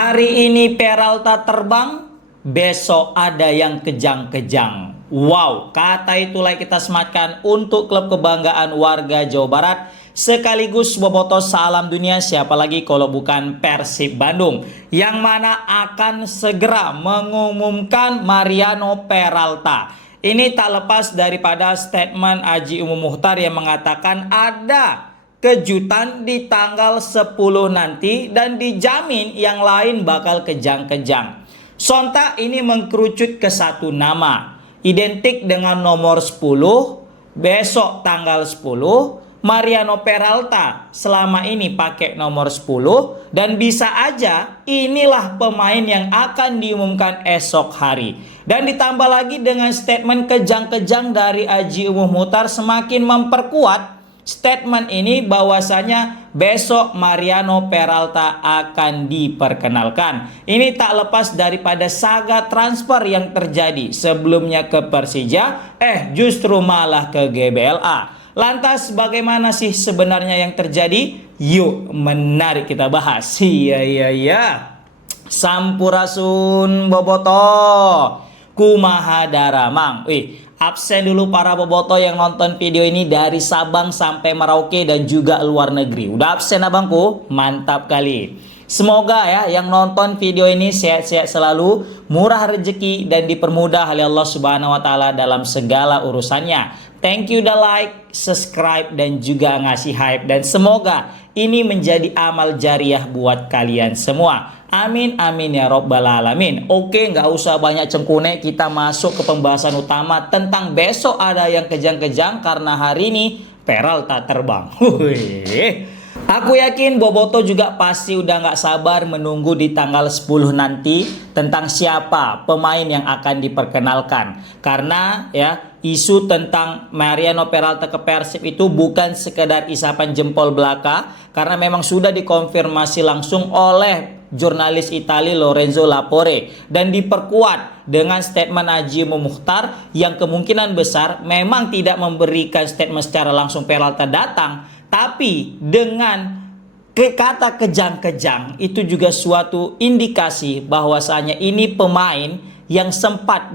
Hari ini Peralta terbang, besok ada yang kejang-kejang. Wow, kata itulah kita sematkan untuk klub kebanggaan warga Jawa Barat, sekaligus bobotoh salam dunia, siapa lagi kalau bukan Persib Bandung, yang mana akan segera mengumumkan Mariano Peralta. Ini tak lepas daripada statement Haji Umum Muchtar yang mengatakan ada kejutan di tanggal 10 nanti dan dijamin yang lain bakal kejang-kejang. Sontak ini mengkerucut ke satu nama, identik dengan nomor 10, besok tanggal 10, Mariano Peralta selama ini pakai nomor 10 dan bisa aja inilah pemain yang akan diumumkan esok hari. Dan ditambah lagi dengan statement kejang-kejang dari Haji Umum Muchtar semakin memperkuat statement ini bahwasanya besok Mariano Peralta akan diperkenalkan. Ini tak lepas daripada saga transfer yang terjadi sebelumnya ke Persija, justru malah ke GBLA. Lantas bagaimana sih sebenarnya yang terjadi? Yuk, menarik kita bahas. Iya. Sampurasun boboto. Kumaha daramang. Absen dulu para boboto yang nonton video ini dari Sabang sampai Merauke dan juga luar negeri. Udah absen abangku? Mantap kali. Semoga ya yang nonton video ini sehat-sehat selalu, murah rezeki dan dipermudah oleh Allah Subhanahu wa taala dalam segala urusannya. Thank you udah like, subscribe dan juga ngasih hype, dan semoga ini menjadi amal jariah buat kalian semua. Amin amin ya robbal alamin. Oke, nggak usah banyak cengkune, kita masuk ke pembahasan utama tentang besok ada yang kejang-kejang karena hari ini Peralta terbang. Aku yakin boboto juga pasti udah nggak sabar menunggu di tanggal 10 nanti tentang siapa pemain yang akan diperkenalkan. Karena ya isu tentang Mariano Peralta ke Persib itu bukan sekedar isapan jempol belaka, karena memang sudah dikonfirmasi langsung oleh jurnalis Italia Lorenzo Lapore dan diperkuat dengan statement Haji Umum Muchtar yang kemungkinan besar memang tidak memberikan statement secara langsung Peralta datang, tapi dengan kata kejang-kejang itu juga suatu indikasi bahwasanya ini pemain yang sempat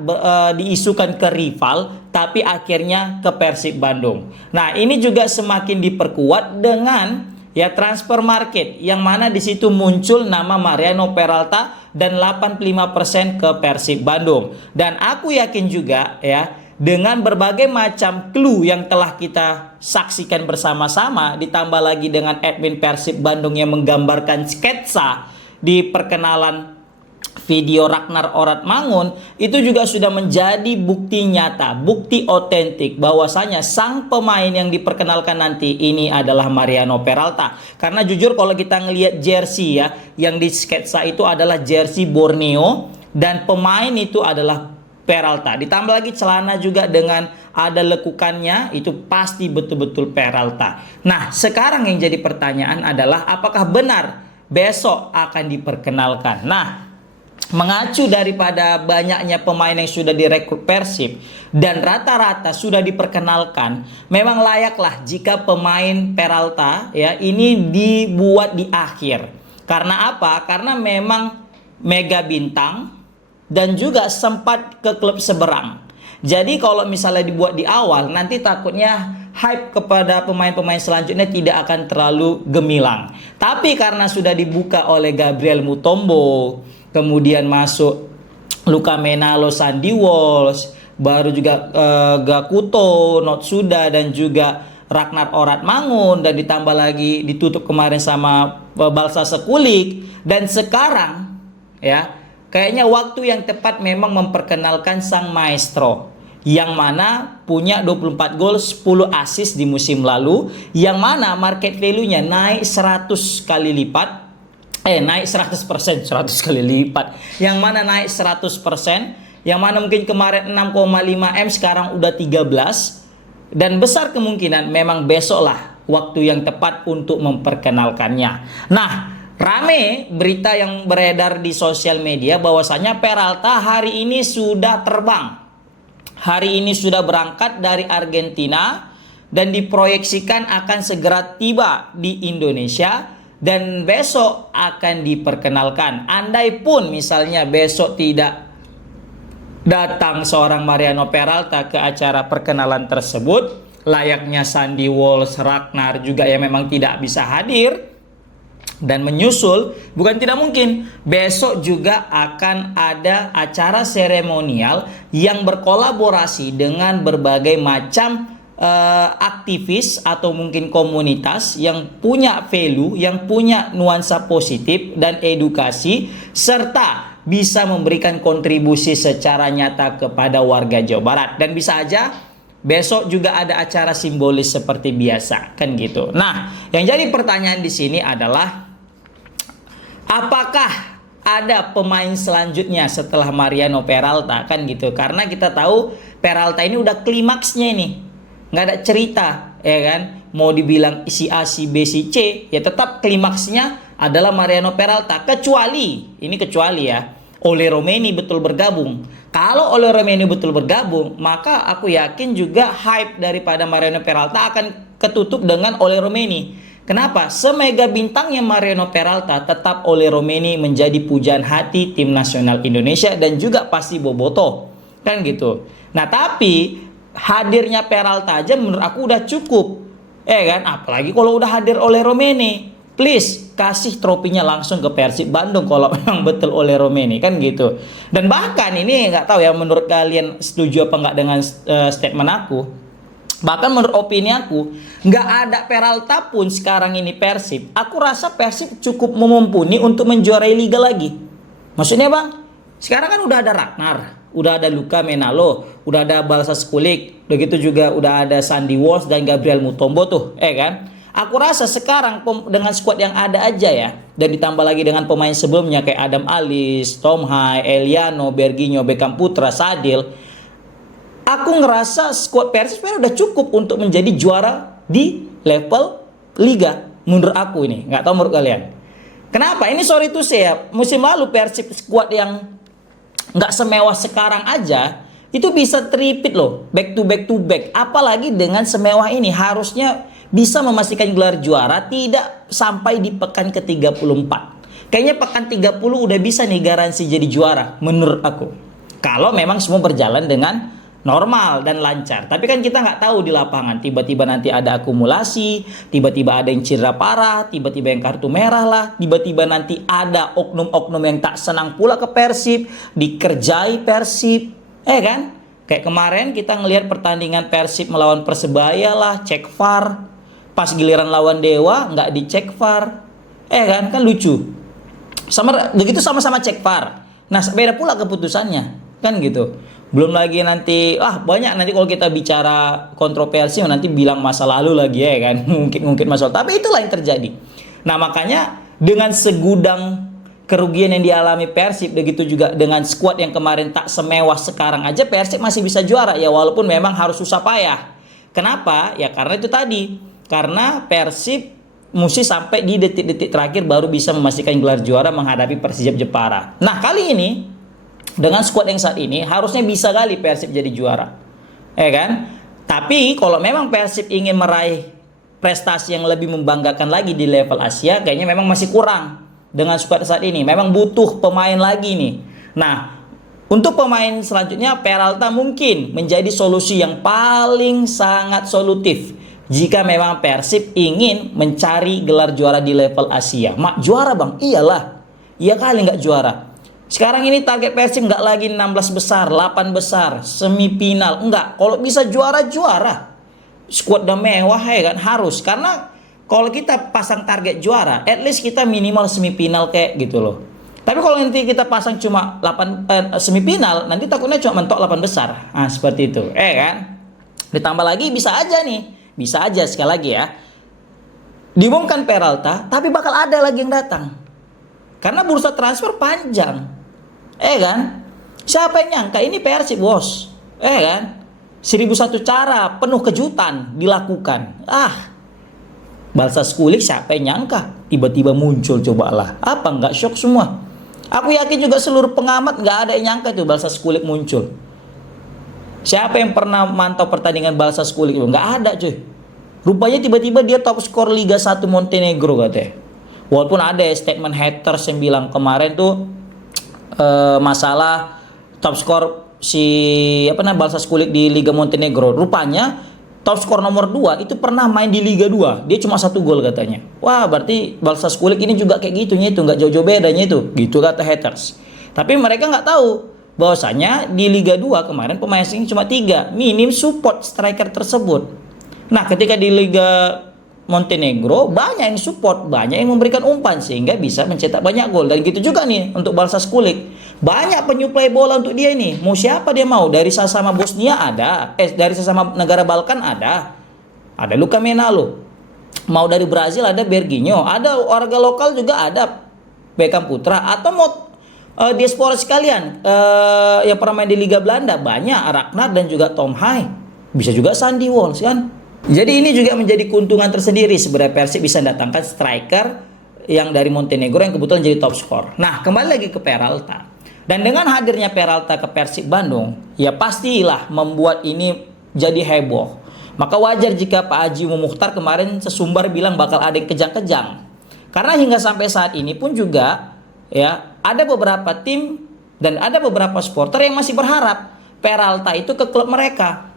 diisukan ke rival tapi akhirnya ke Persib Bandung. Nah, ini juga semakin diperkuat dengan ya transfer market yang mana di situ muncul nama Mariano Peralta dan 85% ke Persib Bandung. Dan aku yakin juga ya dengan berbagai macam clue yang telah kita saksikan bersama-sama, ditambah lagi dengan admin Persib Bandung yang menggambarkan sketsa di perkenalan video Ragnar Oratmangun, itu juga sudah menjadi bukti nyata, bukti otentik bahwasanya sang pemain yang diperkenalkan nanti ini adalah Mariano Peralta. Karena jujur kalau kita ngelihat jersey ya yang di sketsa itu adalah jersey Borneo dan pemain itu adalah Peralta. Ditambah lagi celana juga dengan ada lekukannya, itu pasti betul-betul Peralta. Nah, sekarang yang jadi pertanyaan adalah apakah benar besok akan diperkenalkan? Nah, mengacu daripada banyaknya pemain yang sudah direkrut Persib dan rata-rata sudah diperkenalkan, memang layaklah jika pemain Peralta ya ini dibuat di akhir. Karena apa? Karena memang mega bintang dan juga sempat ke klub seberang. Jadi kalau misalnya dibuat di awal, nanti takutnya hype kepada pemain-pemain selanjutnya tidak akan terlalu gemilang. Tapi karena sudah dibuka oleh Gabriel Mutombo, kemudian masuk Luka Menalo, Sandy Walsh, baru juga Gakuto, Notsuda dan juga Ragnar Oratmangun, dan ditambah lagi ditutup kemarin sama Balsa Sekulik, dan sekarang ya kayaknya waktu yang tepat memang memperkenalkan sang maestro yang mana punya 24 gol 10 assist di musim lalu, yang mana market value-nya naik 100 kali lipat. Naik 100%, 100 kali lipat. Yang mana naik 100%, yang mana mungkin kemarin 6,5 M sekarang udah 13, dan besar kemungkinan memang besoklah waktu yang tepat untuk memperkenalkannya. Nah, rame berita yang beredar di sosial media bahwasanya Peralta hari ini sudah terbang. Hari ini sudah berangkat dari Argentina dan diproyeksikan akan segera tiba di Indonesia dan besok akan diperkenalkan. Andai pun misalnya besok tidak datang seorang Mariano Peralta ke acara perkenalan tersebut, layaknya Sandy Walsh, Ragnar juga yang memang tidak bisa hadir dan menyusul, bukan tidak mungkin besok juga akan ada acara seremonial yang berkolaborasi dengan berbagai macam aktivis atau mungkin komunitas yang punya value, yang punya nuansa positif dan edukasi, serta bisa memberikan kontribusi secara nyata kepada warga Jawa Barat. Dan bisa aja besok juga ada acara simbolis seperti biasa, kan gitu. Nah, yang jadi pertanyaan di sini adalah, apakah ada pemain selanjutnya setelah Mariano Peralta, kan gitu. Karena kita tahu Peralta ini udah klimaksnya ini, nggak ada cerita, ya kan. Mau dibilang si A, si B, si C, ya tetap klimaksnya adalah Mariano Peralta. Kecuali ya, Ole Romeni betul bergabung. Kalau Ole Romeni betul bergabung, maka aku yakin juga hype daripada Mariano Peralta akan ketutup dengan Ole Romeni. Kenapa? Semega bintangnya Mariano Peralta, tetap Ole Romeni menjadi pujaan hati tim nasional Indonesia dan juga pasti Boboto, kan gitu. Nah, tapi hadirnya Peralta aja menurut aku udah cukup, kan? Apalagi kalau udah hadir Ole Romeni, please kasih tropinya langsung ke Persib Bandung kalau memang betul Ole Romeni, kan gitu. Dan bahkan ini nggak tahu ya menurut kalian setuju apa nggak dengan statement aku. Bahkan menurut opini aku, nggak ada Peralta pun sekarang ini Persib, aku rasa Persib cukup mumpuni untuk menjuarai liga lagi. Maksudnya bang, sekarang kan udah ada Ragnar, udah ada Luka Menalo, udah ada Balsa Skulik, begitu juga udah ada Sandy Walsh dan Gabriel Mutombo tuh, kan? Aku rasa sekarang dengan squad yang ada aja ya, dan ditambah lagi dengan pemain sebelumnya kayak Adam Alis, Tom Hai, Eliano, Berginho, Beckham Putra, Sadil, aku ngerasa squad Persib sebenarnya udah cukup untuk menjadi juara di level liga. Menurut aku ini, nggak tahu menurut kalian. Kenapa? Ini sorry to say ya, musim lalu Persib squad yang nggak semewah sekarang aja itu bisa tripit loh, back to back. Apalagi dengan semewah ini harusnya bisa memastikan gelar juara tidak sampai di pekan ke-34. Kayaknya pekan 30 udah bisa nih garansi jadi juara menurut aku. Kalau memang semua berjalan dengan normal dan lancar. Tapi kan kita nggak tahu di lapangan, tiba-tiba nanti ada akumulasi, tiba-tiba ada yang cedera parah, tiba-tiba yang kartu merah lah, tiba-tiba nanti ada oknum-oknum yang tak senang pula ke Persib, dikerjai Persib, kan? Kayak kemarin kita ngelihat pertandingan Persib melawan Persebaya lah, cek VAR, pas giliran lawan Dewa nggak dicek VAR, kan lucu. Begitu sama-sama cek VAR, nah beda pula keputusannya, kan gitu. Belum lagi nanti banyak nanti kalau kita bicara kontroversi nanti bilang masa lalu lagi, kan. Mungkin masalah, tapi itulah yang terjadi. Nah, makanya dengan segudang kerugian yang dialami Persib, begitu juga dengan skuad yang kemarin tak semewah sekarang aja Persib masih bisa juara ya, walaupun memang harus susah payah. Kenapa? Ya karena itu tadi. Karena Persib mesti sampai di detik-detik terakhir baru bisa memastikan gelar juara menghadapi Persijap Jepara. Nah, kali ini dengan skuad yang saat ini harusnya bisa kali Persib jadi juara, kan? Tapi kalau memang Persib ingin meraih prestasi yang lebih membanggakan lagi di level Asia, kayaknya memang masih kurang dengan skuad saat ini. Memang butuh pemain lagi nih. Nah, untuk pemain selanjutnya Peralta mungkin menjadi solusi yang paling sangat solutif jika memang Persib ingin mencari gelar juara di level Asia. Juara bang, iyalah, iya kali nggak juara. Sekarang ini target Persib nggak lagi 16 besar, 8 besar, semifinal. Enggak, kalau bisa juara. Skuad udah mewah ya kan, harus. Karena kalau kita pasang target juara, at least kita minimal semifinal kayak gitu loh. Tapi kalau nanti kita pasang cuma 8 semifinal, nanti takutnya cuma mentok 8 besar. Nah, seperti itu, kan? Ditambah lagi bisa aja nih. Bisa aja sekali lagi ya. Diumumkan Peralta, tapi bakal ada lagi yang datang. Karena bursa transfer panjang. Kan? Siapa yang nyangka ini Persib, bos? Kan? 1001 cara penuh kejutan dilakukan. Balsa Skulik siapa yang nyangka? Tiba-tiba muncul, cobalah. Apa nggak shock semua? Aku yakin juga seluruh pengamat nggak ada yang nyangka itu Balsa Skulik muncul. Siapa yang pernah mantau pertandingan Balsa Skulik itu? Nggak ada, cuy. Rupanya tiba-tiba dia top skor Liga 1 Montenegro katanya. Walaupun ada statement haters yang bilang kemarin tuh masalah top skor si Balsas Kulik di Liga Montenegro. Rupanya top skor nomor 2 itu pernah main di Liga 2. Dia cuma 1 gol katanya. Wah, berarti Balsas Kulik ini juga kayak gitunya itu, nggak jauh-jauh bedanya itu. Gitu kata haters. Tapi mereka nggak tahu bahwasanya di Liga 2 kemarin pemain asing cuma 3, minim support striker tersebut. Nah, ketika di Liga Montenegro banyak yang support, banyak yang memberikan umpan sehingga bisa mencetak banyak gol. Dan gitu juga nih untuk Balsas Kulik. Banyak penyuplai bola untuk dia ini. Mau siapa dia mau? Dari sesama Bosnia ada, dari sesama negara Balkan ada. Ada Luka Menalo. Mau dari Brazil ada Berginho, ada warga lokal juga ada Beckham Putra, atau mau diaspora sekalian yang pernah main di Liga Belanda banyak, Ragnar dan juga Tom Hai. Bisa juga Sandy Walsh kan. Jadi ini juga menjadi keuntungan tersendiri sebenarnya Persib bisa datangkan striker yang dari Montenegro yang kebetulan jadi top skor. Nah, kembali lagi ke Peralta. Dan dengan hadirnya Peralta ke Persib Bandung, ya pastilah membuat ini jadi heboh. Maka wajar jika Pak Haji Mukhtar kemarin sesumbar bilang bakal ada yang kejang-kejang. Karena hingga sampai saat ini pun juga ya ada beberapa tim dan ada beberapa supporter yang masih berharap Peralta itu ke klub mereka.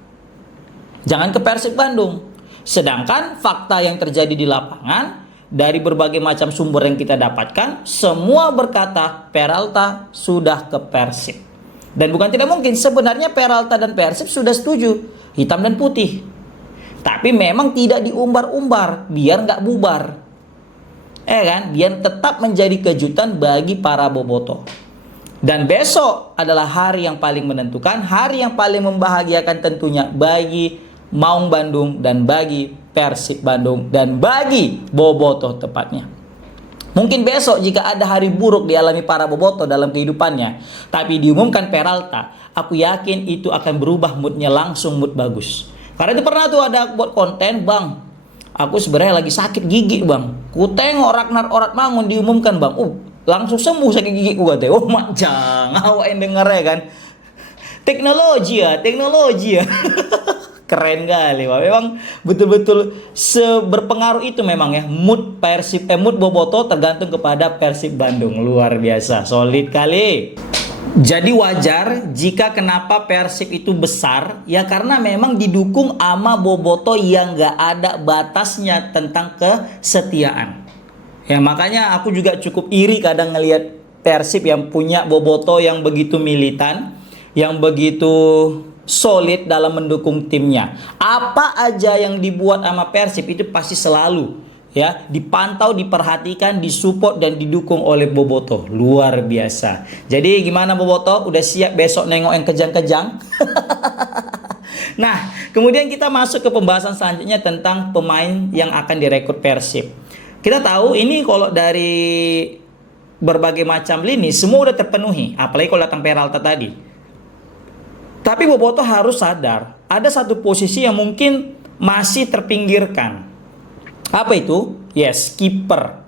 Jangan ke Persib Bandung. Sedangkan fakta yang terjadi di lapangan dari berbagai macam sumber yang kita dapatkan, semua berkata Peralta sudah ke Persib. Dan bukan tidak mungkin, sebenarnya Peralta dan Persib sudah setuju, hitam dan putih. Tapi memang tidak diumbar-umbar, biar nggak bubar. Kan? Biar tetap menjadi kejutan bagi para bobotoh. Dan besok adalah hari yang paling menentukan, hari yang paling membahagiakan tentunya bagi Maung Bandung dan bagi Persib Bandung dan bagi bobotoh tepatnya. Mungkin besok jika ada hari buruk dialami para bobotoh dalam kehidupannya, tapi diumumkan Peralta, aku yakin itu akan berubah moodnya langsung mood bagus. Karena itu pernah tuh ada buat konten, bang, aku sebenarnya lagi sakit gigi bang, ku tengok Ragnar Oratmangun diumumkan bang, langsung sembuh sakit gigiku katanya. Oh macam awak yang denger ya kan, teknologi ya. Keren kali, Pak. Memang betul-betul berpengaruh itu memang ya. Mood Persib, mood bobotoh tergantung kepada Persib Bandung. Luar biasa, solid kali. Jadi wajar jika kenapa Persib itu besar, ya karena memang didukung ama bobotoh yang gak ada batasnya tentang kesetiaan. Ya makanya aku juga cukup iri kadang ngelihat Persib yang punya bobotoh yang begitu militan, yang begitu solid dalam mendukung timnya. Apa aja yang dibuat sama Persib itu pasti selalu ya dipantau, diperhatikan, disupport dan didukung oleh bobotoh. Luar biasa. Jadi gimana bobotoh? Udah siap besok nengok yang kejang-kejang? Nah, kemudian kita masuk ke pembahasan selanjutnya tentang pemain yang akan direkrut Persib. Kita tahu ini kalau dari berbagai macam lini semua udah terpenuhi, apalagi kalau datang Peralta tadi. Tapi bobotoh harus sadar, ada satu posisi yang mungkin masih terpinggirkan. Apa itu? Yes, kiper.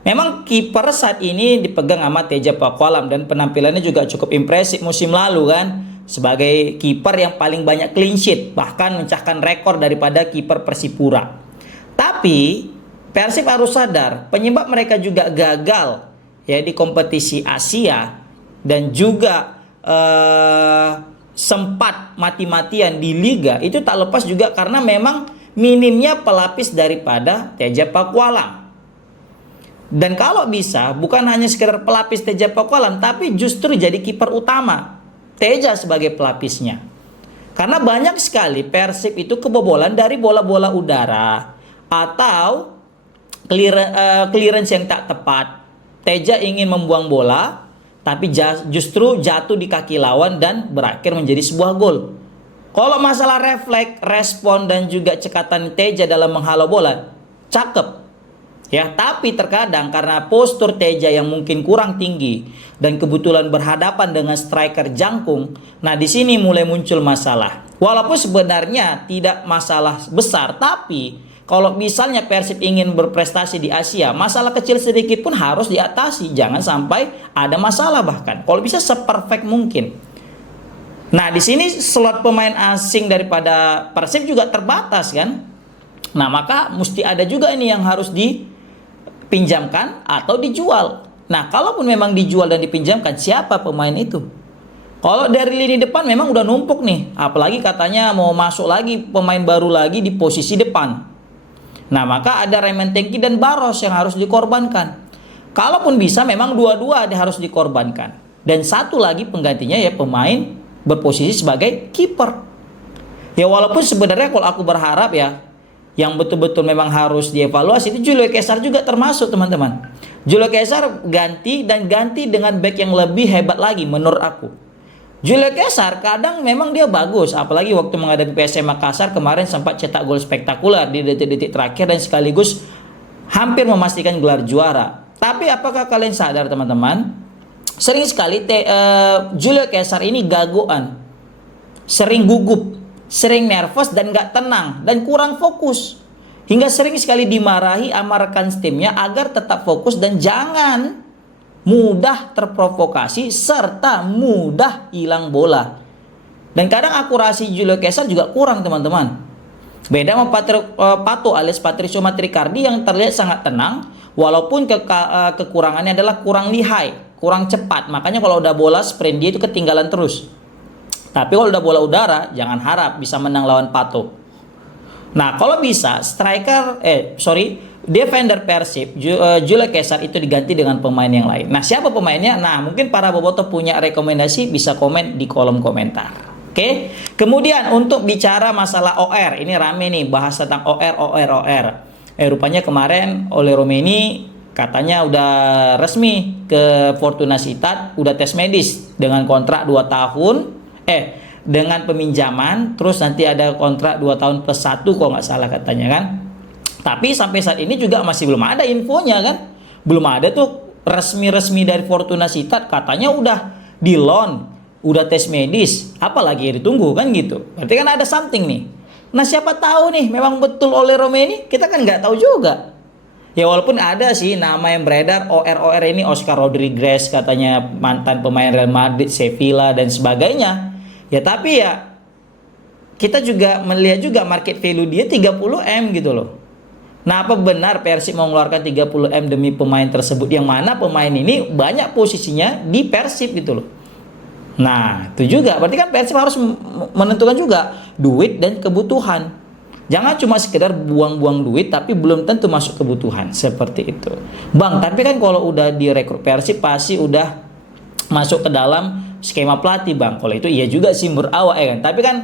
Memang kiper saat ini dipegang sama Teja Pakualam dan penampilannya juga cukup impresif musim lalu kan. Sebagai kiper yang paling banyak clean sheet, bahkan memecahkan rekor daripada kiper Persipura. Tapi Persib harus sadar, penyebab mereka juga gagal ya di kompetisi Asia dan juga sempat mati-matian di liga itu tak lepas juga karena memang minimnya pelapis daripada Teja Pakualam. Dan kalau bisa bukan hanya sekedar pelapis Teja Pakualam, tapi justru jadi kiper utama Teja sebagai pelapisnya. Karena banyak sekali Persib itu kebobolan dari bola-bola udara atau clearance yang tak tepat. Teja ingin membuang bola tapi justru jatuh di kaki lawan dan berakhir menjadi sebuah gol. Kalau masalah refleks, respon dan juga cekatan Teja dalam menghalau bola, cakep. Ya, tapi terkadang karena postur Teja yang mungkin kurang tinggi dan kebetulan berhadapan dengan striker jangkung, nah di sini mulai muncul masalah. Walaupun sebenarnya tidak masalah besar, tapi kalau misalnya Persib ingin berprestasi di Asia, masalah kecil sedikit pun harus diatasi. Jangan sampai ada masalah bahkan. Kalau bisa seperfect mungkin. Nah, di sini slot pemain asing daripada Persib juga terbatas kan. Nah, maka mesti ada juga ini yang harus dipinjamkan atau dijual. Nah, kalaupun memang dijual dan dipinjamkan, siapa pemain itu? Kalau dari lini depan memang udah numpuk nih, apalagi katanya mau masuk lagi pemain baru lagi di posisi depan. Nah, maka ada Raymond Tengki dan Barros yang harus dikorbankan. Kalaupun bisa memang dua-dua harus dikorbankan. Dan satu lagi penggantinya ya pemain berposisi sebagai kiper. Ya walaupun sebenarnya kalau aku berharap ya yang betul-betul memang harus dievaluasi itu Julio Cesar juga termasuk, teman-teman. Julio Cesar ganti dengan back yang lebih hebat lagi menurut aku. Julio Cesar kadang memang dia bagus, apalagi waktu menghadapi PSM Makassar kemarin sempat cetak gol spektakuler di detik-detik terakhir dan sekaligus hampir memastikan gelar juara. Tapi apakah kalian sadar, teman-teman? Sering sekali Julio Cesar ini gagoan, sering gugup, sering nervous dan gak tenang dan kurang fokus. Hingga sering sekali dimarahi sama rekan timnya agar tetap fokus dan jangan mudah terprovokasi serta mudah hilang bola. Dan kadang akurasi Julio Cesar juga kurang, teman-teman. Beda sama Pato alias Patricio Matricardi yang terlihat sangat tenang, walaupun kekurangannya adalah kurang lihai, kurang cepat. Makanya kalau udah bola sprint dia itu ketinggalan terus. Tapi kalau udah bola udara, jangan harap bisa menang lawan Pato. Nah, kalau bisa defender Persib Julio Cesar itu diganti dengan pemain yang lain. Nah, siapa pemainnya? Nah, mungkin para bobotoh punya rekomendasi, bisa komen di kolom komentar. Oke. Kemudian untuk bicara masalah OR, ini rame nih bahas tentang OR. Rupanya kemarin oleh Romeni katanya udah resmi ke Fortuna Sittard, udah tes medis dengan kontrak 2 tahun dengan peminjaman, terus nanti ada kontrak 2 tahun plus 1 kalau nggak salah katanya kan. Tapi sampai saat ini juga masih belum ada infonya kan. Belum ada tuh resmi-resmi dari Fortuna Sittard, katanya udah di loan, udah tes medis, apalagi ditunggu kan gitu. Berarti kan ada something nih. Nah, siapa tahu nih memang betul oleh Romeni, kita kan nggak tahu juga. Ya walaupun ada sih nama yang beredar OR ini, Oscar Rodriguez katanya mantan pemain Real Madrid, Sevilla dan sebagainya. Ya tapi ya kita juga melihat juga market value dia 30M gitu loh. Nah, apa benar Persib mau mengeluarkan 30M demi pemain tersebut, yang mana pemain ini banyak posisinya di Persib gitu loh. Nah, itu juga berarti kan Persib harus menentukan juga duit dan kebutuhan. Jangan cuma sekedar buang-buang duit tapi belum tentu masuk kebutuhan, seperti itu. Bang, tapi kan kalau udah direkrut Persib pasti udah masuk ke dalam skema pelatih, Bang. Kalau itu iya juga sih menurut awak ya kan. Tapi kan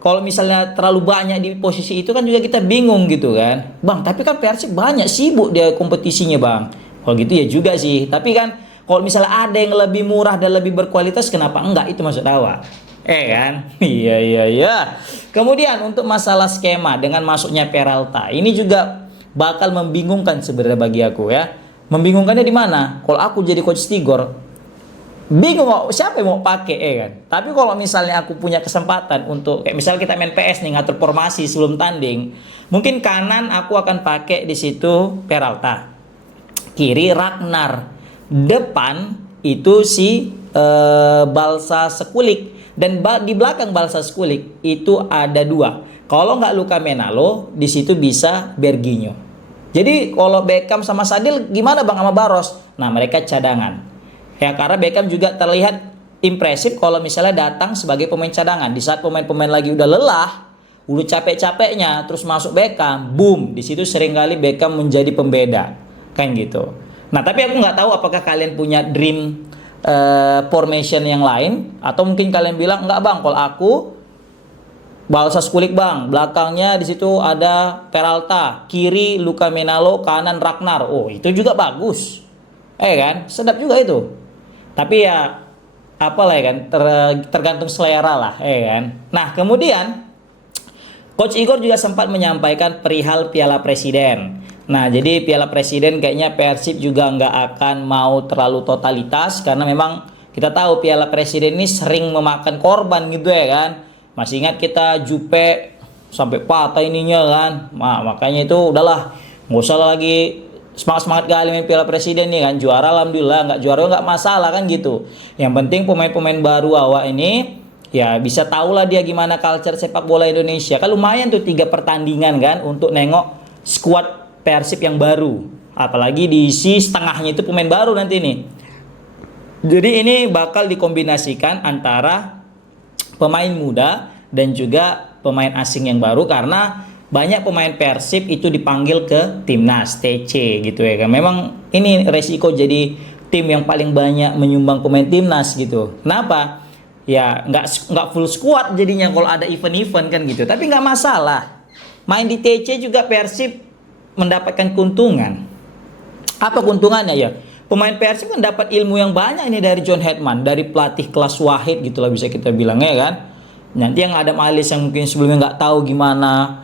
kalau misalnya terlalu banyak di posisi itu kan juga kita bingung gitu kan. Bang, tapi kan Persib banyak sibuk dia kompetisinya, Bang. Kalau gitu ya juga sih. Tapi kan kalau misalnya ada yang lebih murah dan lebih berkualitas, kenapa enggak? Itu maksud awak. Kan? Iya. Kemudian untuk masalah skema dengan masuknya Peralta, ini juga bakal membingungkan sebenarnya bagi aku ya. Membingungkannya di mana? Kalau aku jadi coach Tigor, bingung siapa yang mau pakai kan. Tapi kalau misalnya aku punya kesempatan untuk kayak misalnya kita main PS nih, ngatur formasi sebelum tanding, mungkin kanan aku akan pakai di situ Peralta, kiri Ragnar, depan itu si Balsa Sekulik, dan di belakang Balsa Sekulik itu ada 2. Kalau nggak Luka Menalo, di situ bisa Berginho. Jadi kalau Beckham sama Sadil gimana Bang sama Barros? Nah, mereka cadangan. Ya, karena Beckham juga terlihat impresif kalau misalnya datang sebagai pemain cadangan. Di saat pemain-pemain lagi udah lelah, udah capek-capeknya, terus masuk Beckham, boom, di situ seringkali Beckham menjadi pembeda, kan gitu. Nah, tapi aku nggak tahu apakah kalian punya dream formation yang lain, atau mungkin kalian bilang enggak Bang, kalau aku Balsa Sekulik Bang, belakangnya di situ ada Peralta, kiri Luka Menalo, kanan Ragnar. Oh, itu juga bagus. Kan, sedap juga itu. Tapi ya apalah ya kan, tergantung selera lah, kan. Nah, kemudian Coach Igor juga sempat menyampaikan perihal Piala Presiden. Nah, jadi Piala Presiden kayaknya Persib juga nggak akan mau terlalu totalitas, karena memang kita tahu Piala Presiden ini sering memakan korban gitu ya kan. Masih ingat kita Jupe sampai patah ininya kan. Nah, makanya itu udahlah, nggak usah lagi semangat kali main Piala Presiden nih kan. Juara alhamdulillah, nggak juara nggak masalah kan gitu. Yang penting pemain-pemain baru awak ini ya bisa tahu lah dia gimana culture sepak bola Indonesia. Kan lumayan tuh 3 pertandingan kan untuk nengok skuad Persib yang baru. Apalagi diisi setengahnya itu pemain baru nanti nih. Jadi ini bakal dikombinasikan antara pemain muda dan juga pemain asing yang baru, karena banyak pemain Persib itu dipanggil ke timnas TC gitu ya kan. Memang ini resiko jadi tim yang paling banyak menyumbang pemain timnas gitu. Kenapa? Ya nggak full squad jadinya kalau ada event-event kan gitu. Tapi nggak masalah. Main di TC juga Persib mendapatkan keuntungan. Apa keuntungannya ya? Pemain Persib kan dapat ilmu yang banyak ini dari John Hetman, dari pelatih kelas Wahid gitulah bisa kita bilang ya kan. Nanti yang Adam Alis yang mungkin sebelumnya nggak tahu gimana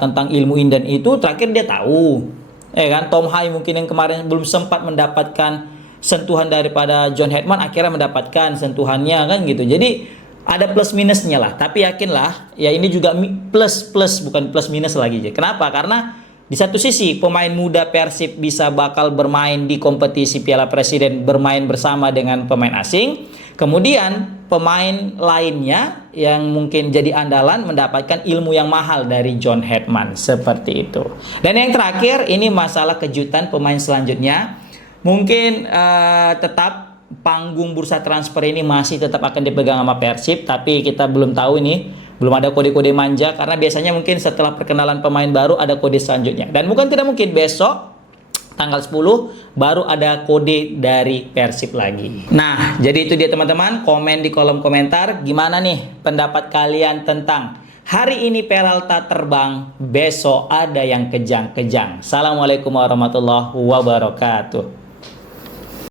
tentang ilmu Indan itu, terakhir dia tahu. Kan Tom Hai mungkin yang kemarin belum sempat mendapatkan sentuhan daripada John Hetman akhirnya mendapatkan sentuhannya kan gitu. Jadi ada plus minusnya lah, tapi yakinlah ya ini juga plus bukan plus minus lagi. Kenapa? Karena di satu sisi pemain muda Persib bisa bakal bermain di kompetisi Piala Presiden, bermain bersama dengan pemain asing. Kemudian pemain lainnya yang mungkin jadi andalan mendapatkan ilmu yang mahal dari John Hetman, seperti itu. Dan yang terakhir ini masalah kejutan pemain selanjutnya. Mungkin tetap panggung bursa transfer ini masih tetap akan dipegang sama Persib, tapi kita belum tahu ini, belum ada kode-kode manja, karena biasanya mungkin setelah perkenalan pemain baru ada kode selanjutnya. Dan bukan tidak mungkin besok tanggal 10 baru ada kode dari Persib lagi. Nah, jadi itu dia teman-teman, komen di kolom komentar gimana nih pendapat kalian tentang hari ini Peralta terbang, besok ada yang kejang-kejang. Assalamualaikum warahmatullahi wabarakatuh.